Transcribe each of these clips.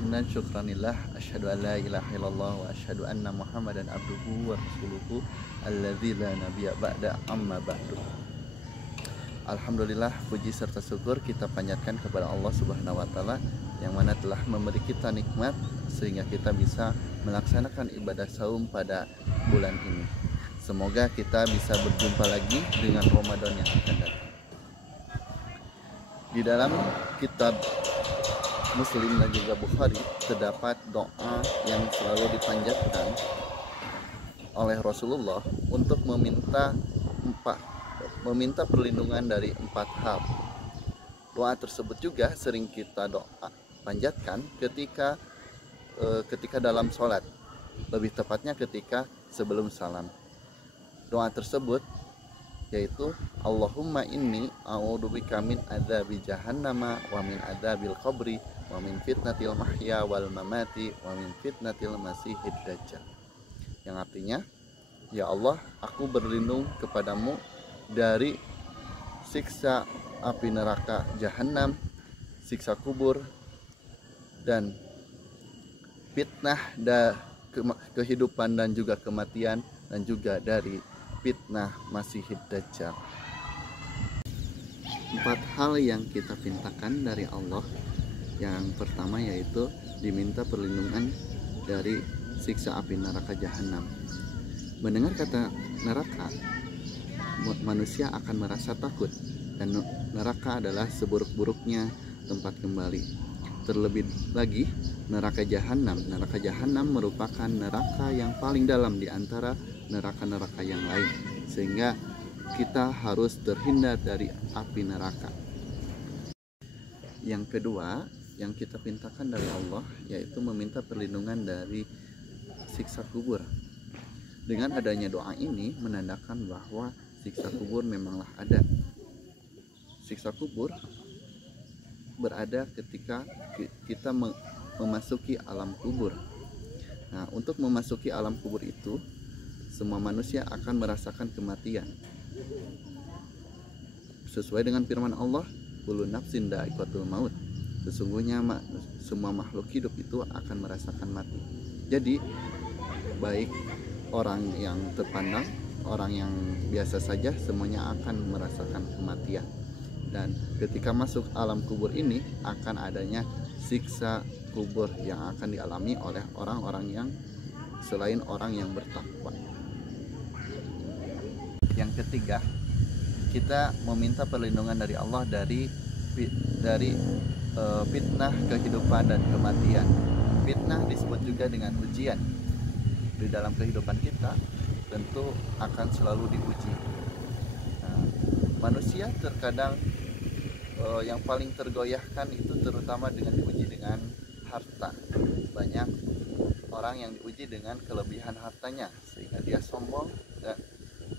hamdan syukranillah, asyhadu an la ilaha illallah wa asyhadu anna Muhammadan abduhu wa rasuluhu alladzi la nabiyya ba'da amma ba'du. Alhamdulillah, puji serta syukur kita panjatkan kepada Allah Subhanahu wa taala yang mana telah memberi kita nikmat sehingga kita bisa melaksanakan ibadah saum pada bulan ini. Semoga kita bisa berjumpa lagi dengan Ramadan yang akan datang. Di dalam kitab Muslim dan juga Bukhari terdapat doa yang selalu dipanjatkan oleh Rasulullah untuk meminta perlindungan dari 4 hal. Doa tersebut juga sering kita panjatkan ketika dalam sholat, lebih tepatnya ketika sebelum salam. Doa tersebut yaitu Allahumma inni a'udzubika min adzabi jahannama wa min adzabil qabri wa min fitnatil mahya wal mamati wa min fitnatil masihid dajjal. Yang artinya, ya Allah, aku berlindung kepadamu dari siksa api neraka jahanam, siksa kubur, dan fitnah kehidupan dan juga kematian, dan juga dari fitnah Masihid Dajjal. 4 hal yang kita pintakan dari Allah. Yang pertama yaitu diminta perlindungan dari siksa api neraka jahanam. Mendengar kata neraka, manusia akan merasa takut, dan neraka adalah seburuk-buruknya tempat kembali. Terlebih lagi, neraka jahanam merupakan neraka yang paling dalam di antara neraka-neraka yang lain, sehingga kita harus terhindar dari api neraka. Yang kedua yang kita pintakan dari Allah yaitu meminta perlindungan dari siksa kubur. Dengan adanya doa ini menandakan bahwa siksa kubur memanglah ada. Siksa kubur berada ketika kita memasuki alam kubur. Nah, untuk memasuki alam kubur itu, semua manusia akan merasakan kematian. Sesuai dengan firman Allah, kullu nafsin dha'iqatul maut. Sesungguhnya semua makhluk hidup itu akan merasakan mati. Jadi, baik orang yang terpandang, orang yang biasa saja, semuanya akan merasakan kematian. Dan ketika masuk alam kubur ini akan adanya siksa kubur yang akan dialami oleh orang-orang yang selain orang yang bertakwa. Yang ketiga, kita meminta perlindungan dari Allah dari fitnah kehidupan dan kematian. Fitnah disebut juga dengan ujian. Di dalam kehidupan kita tentu akan selalu diuji. Nah, manusia terkadang yang paling tergoyahkan itu terutama dengan diuji dengan harta. Banyak orang yang diuji dengan kelebihan hartanya sehingga dia sombong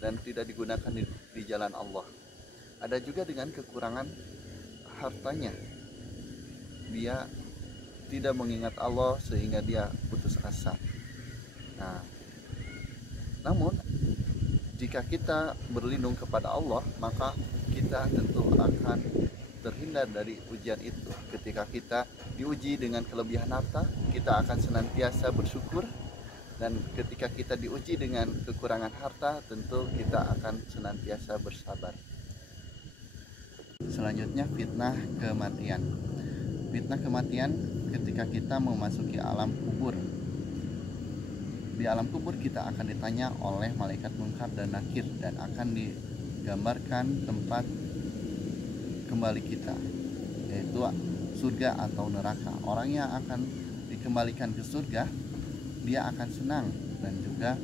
dan tidak digunakan di jalan Allah. Ada juga dengan kekurangan hartanya, dia tidak mengingat Allah sehingga dia putus asa. Nah, namun jika kita berlindung kepada Allah, maka kita tentu akan terhindar dari ujian itu. Ketika kita diuji dengan kelebihan harta, kita akan senantiasa bersyukur, dan ketika kita diuji dengan kekurangan harta, tentu kita akan senantiasa bersabar. Selanjutnya, fitnah kematian. Fitnah kematian ketika kita memasuki alam kubur. Di alam kubur kita akan ditanya oleh malaikat Munkar dan Nakir, dan akan digambarkan tempat kembali kita, yaitu surga atau neraka. Orang yang akan dikembalikan ke surga, dia akan senang, dan juga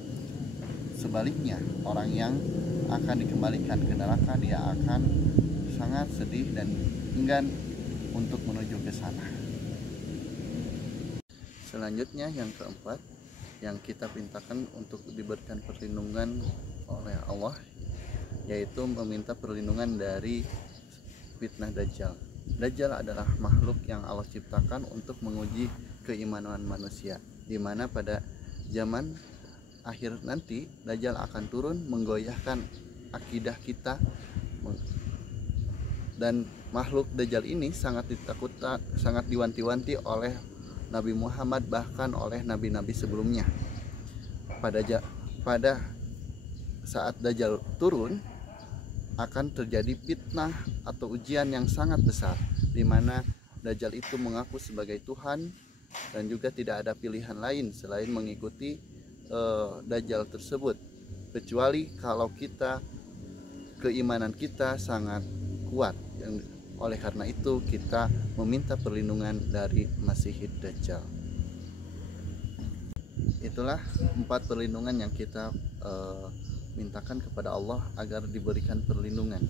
sebaliknya, orang yang akan dikembalikan ke neraka, dia akan sangat sedih dan enggan untuk menuju ke sana. Selanjutnya, yang keempat yang kita pintakan untuk diberikan perlindungan oleh Allah yaitu meminta perlindungan dari fitnah Dajjal. Dajjal adalah makhluk yang Allah ciptakan untuk menguji keimanan manusia, di mana pada zaman akhir nanti Dajjal akan turun menggoyahkan akidah kita, dan makhluk Dajjal ini sangat diwanti-wanti oleh Nabi Muhammad bahkan oleh nabi-nabi sebelumnya. Pada pada saat Dajjal turun akan terjadi fitnah atau ujian yang sangat besar, di mana Dajjal itu mengaku sebagai Tuhan dan juga tidak ada pilihan lain selain mengikuti Dajjal tersebut, kecuali kalau keimanan kita sangat kuat. Oleh karena itu kita meminta perlindungan dari Masihid Dajjal. Itulah 4 perlindungan yang kita mintakan kepada Allah agar diberikan perlindungan.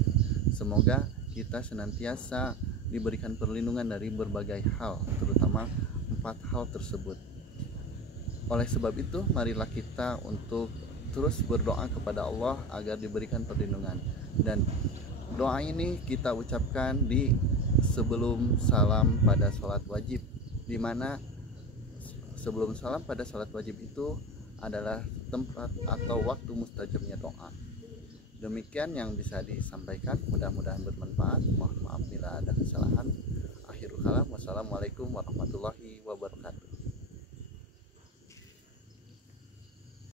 Semoga kita senantiasa diberikan perlindungan dari berbagai hal, terutama 4 hal tersebut. Oleh sebab itu, marilah kita untuk terus berdoa kepada Allah agar diberikan perlindungan. Dan doa ini kita ucapkan di sebelum salam pada sholat wajib, di mana sebelum salam pada sholat wajib itu adalah tempat atau waktu mustajabnya doa. Demikian yang bisa disampaikan, mudah-mudahan bermanfaat. Mohon maaf bila ada kesalahan. Akhirul kalam, wassalamualaikum warahmatullahi wabarakatuh.